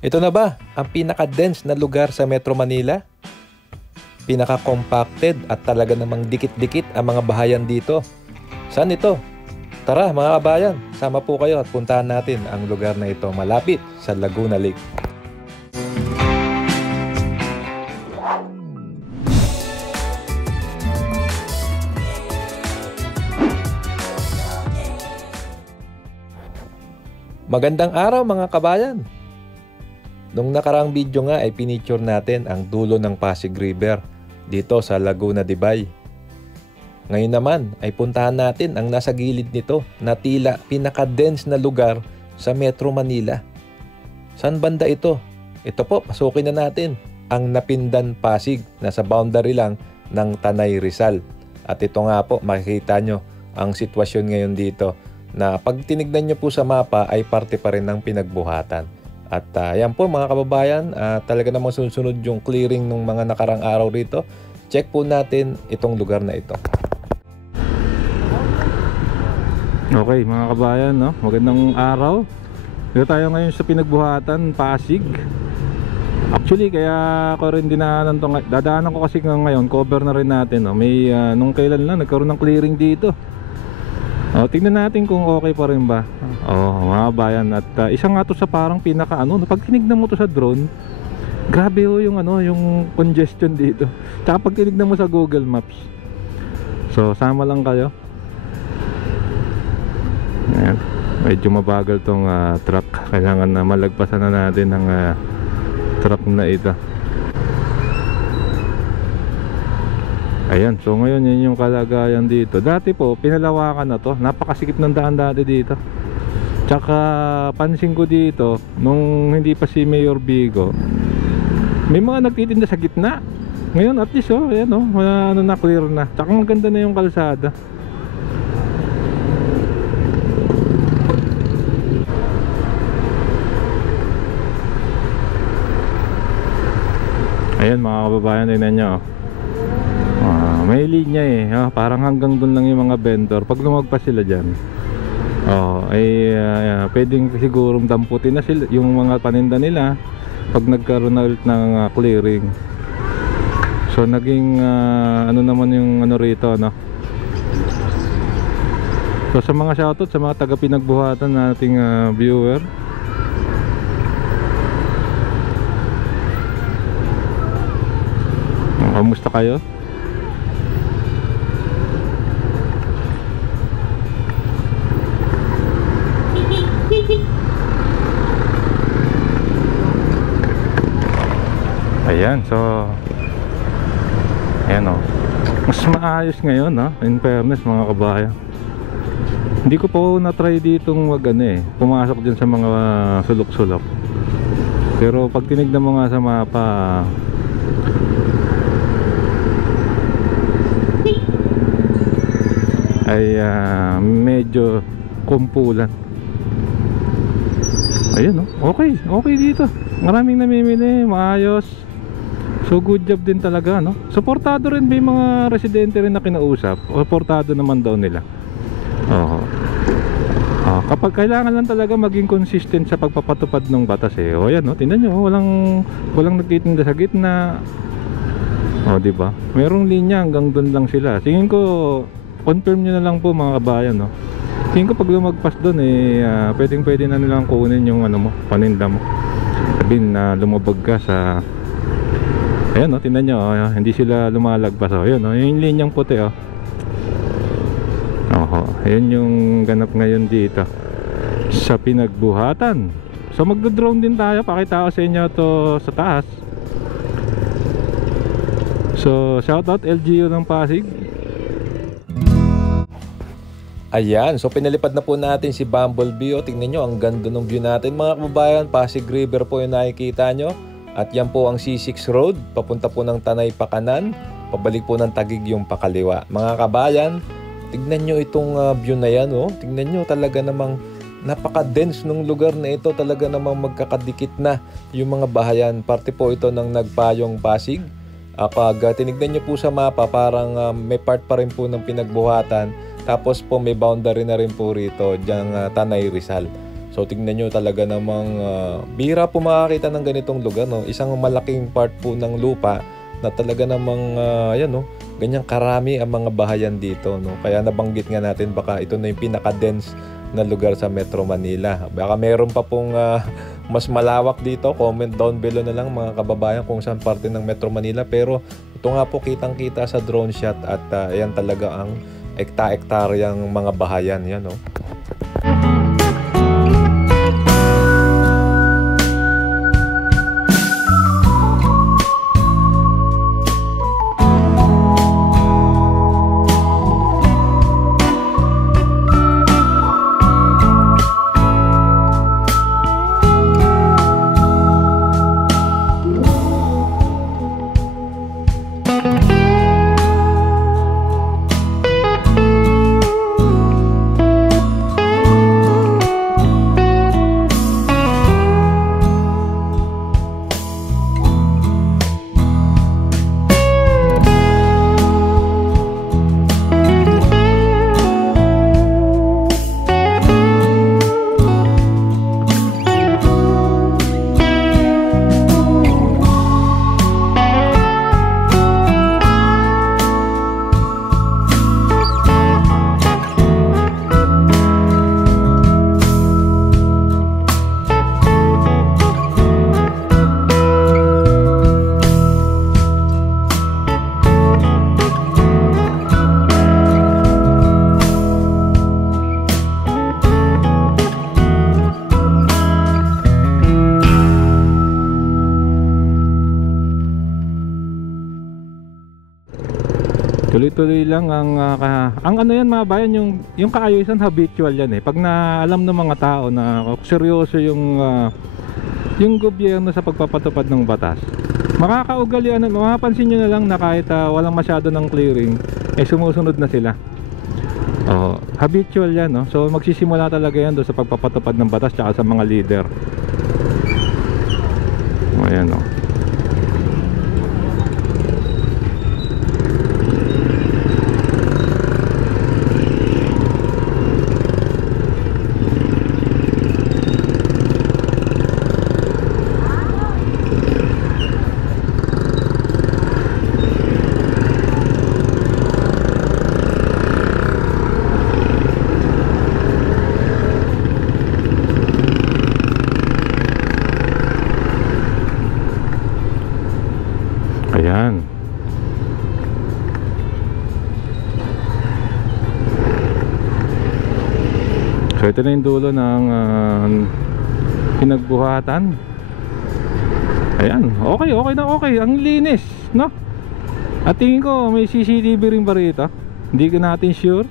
Ito na ba ang pinaka-dense na lugar sa Metro Manila? Pinaka-compacted at talaga namang dikit-dikit ang mga bahayan dito. Saan ito? Tara mga kabayan, sama po kayo at puntahan natin ang lugar na ito malapit sa Laguna Lake. Magandang araw mga kabayan! Nung nakaraang video nga ay pinicture natin ang dulo ng Pasig River dito sa Laguna de Bay. Ngayon naman ay puntahan natin ang nasa gilid nito na tila pinaka-dense na lugar sa Metro Manila. Saan banda ito? Ito po, pasukin na natin ang Napindan Pasig na sa boundary lang ng Tanay Rizal. At ito nga po, makikita nyo ang sitwasyon ngayon dito na pag tinignan nyo po sa mapa ay parte pa rin ng pinagbuhatan. At yan po mga kababayan, talaga namang sunod yung clearing ng mga nakarang araw rito. Check po natin itong lugar na ito. Okay mga kabayan, no? Magandang araw. Dito tayo ngayon sa pinagbuhatan, Pasig. Actually, kaya ako rin dadaanan ko kasi ngayon, cover na rin natin, no? May nung kailan lang nagkaroon ng clearing dito. Tingnan natin kung okay pa rin ba. Mga kabayan, at isa nga to sa parang pinaka pag tinignan mo to sa drone, grabe yung congestion dito. Tsaka pag tinignan mo sa Google Maps. So sama lang kayo. Ayan. Medyo mabagal tong truck. Kailangan na malagpasan na natin ang truck na ito. Ayan, so ngayon yun yung kalagayan dito. Dati po, pinalawakan na to. Napakasikip ng daan dati dito. Tsaka pansin ko dito, nung hindi pa si Mayor Vigo, may mga nagtitinda sa gitna. Ngayon at least ayan na clear na. Tsaka maganda na yung kalsada. Ayan mga kababayan, tingnan nyo. May linya parang hanggang dun lang yung mga vendor. Pag lumagpas sila dyan, pwedeng sigurong damputin na sila yung mga paninda nila pag nagkaroon na ulit ng clearing. So naging naman yung rito, no? So sa mga shoutout sa mga taga pinagbuhatan nating viewer, kamusta kayo? Ayan, so ayan mas maayos ngayon in fairness mga kabayan. Hindi ko po na-try ditong pumasok dyan sa mga sulok-sulok. Pero pag tinignan mo nga sa mapa, ay medyo kumpulan. Ayun okay dito. Maraming namimili, maayos. So good job din talaga, no? Suportado rin, may mga residente rin na kinausap. Suportado naman daw nila. Kapag kailangan lang talaga maging consistent sa pagpapatupad ng batas ayan tingnan nyo, walang nagtitinda sa gitna. Di ba? Merong linya hanggang doon lang sila. Tingin ko confirm nyo na lang po mga kabayan, no? Tingin ko pag lumagpas doon pwede na nilang kunin yung paninda mo. Sabihin na lumabag ka sa ayan tingnan nyo, hindi sila lumalagpas. Ayan yung linyang puti ayan yung ganap ngayon dito sa pinagbuhatan. So magdo-drone din tayo, pakita ko sa inyo to sa taas. So shoutout LGU ng Pasig. Ayan, so pinalipad na po natin si Bumblebee. Tingnan nyo, ang ganda ng view natin mga kababayan. Pasig River po yung nakikita nyo. At yan po ang C6 Road, papunta po ng Tanay Pakanan, pabalik po ng Taguig yung pakaliwa. Mga kabayan, tignan nyo itong view na yan. Tignan nyo, talaga namang napaka-dense ng lugar na ito. Talaga namang magkakadikit na yung mga bahayan. Parte po ito ng Nagpayong Pasig. Pag tinignan nyo po sa mapa, parang may part pa rin po ng pinagbuhatan. Tapos po may boundary na rin po rito, diyang Tanay Rizal. So tingnan nyo talaga namang bihira po makakita ng ganitong lugar, no? Isang malaking part po ng lupa na talaga namang ayan, no? Ganyang karami ang mga bahayan dito, no? Kaya nabanggit nga natin baka ito na yung pinaka-dense na lugar sa Metro Manila. Baka meron pa pong mas malawak dito. Comment down below na lang mga kababayan kung saan parte ng Metro Manila. Pero ito nga po kitang-kita sa drone shot at ayan talaga ang ekta-ektaryang mga bahayan. Yan, no? Tuloy-tuloy lang ang ano yan mga bayan, yung kaayusan habitual yan eh. Pag na alam ng mga tao na seryoso yung gobyerno sa pagpapatupad ng batas, makakaugalian, mapapansin nyo na lang na kahit walang masyado ng clearing, eh sumusunod na sila. Habitual yan, no? So magsisimula talaga yan doon sa pagpapatupad ng batas tsaka sa mga leader. Ayan, no? Ayan. So ito na yung dulo ng pinagbuhatan. Ayan, okay na okay. Ang linis, no? At tingin ko may CCTV rin ba rito? Hindi ko natin sure.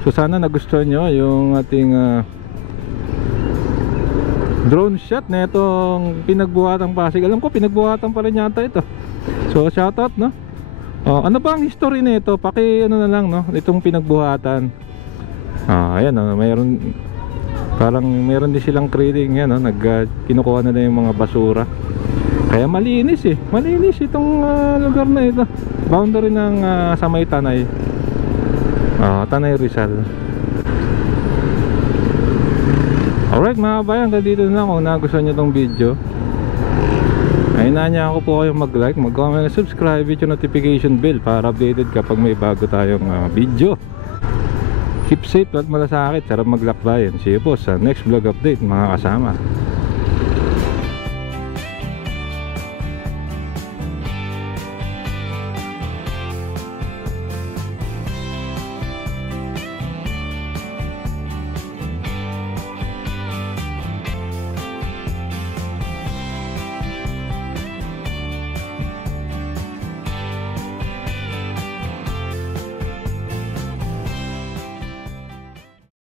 So sana nagustuhan nyo yung ating drone shot na itong pinagbuhatang Pasig. Alam ko pinagbuhatan pa rin yata ito. So shoutout, no? Ano ba ang history nito? Paki ano na lang, no? Itong pinagbuhatan. Ayan, no? Meron din silang clearing yan, no? Kinukuha na yung mga basura. Kaya malinis eh. Malinis itong lugar na ito. Boundary ng sa may Tanay. Tanay Rizal. Alright mga bayan, dito na lang kung nagustuhan nyo itong video. Ayun niya ako po kayong mag-like, mag-comment, subscribe, hit yung notification bell para updated kapag may bago tayong video. Keep safe at malasakit, sarap maglakbayan. See you po sa next vlog update mga kasama.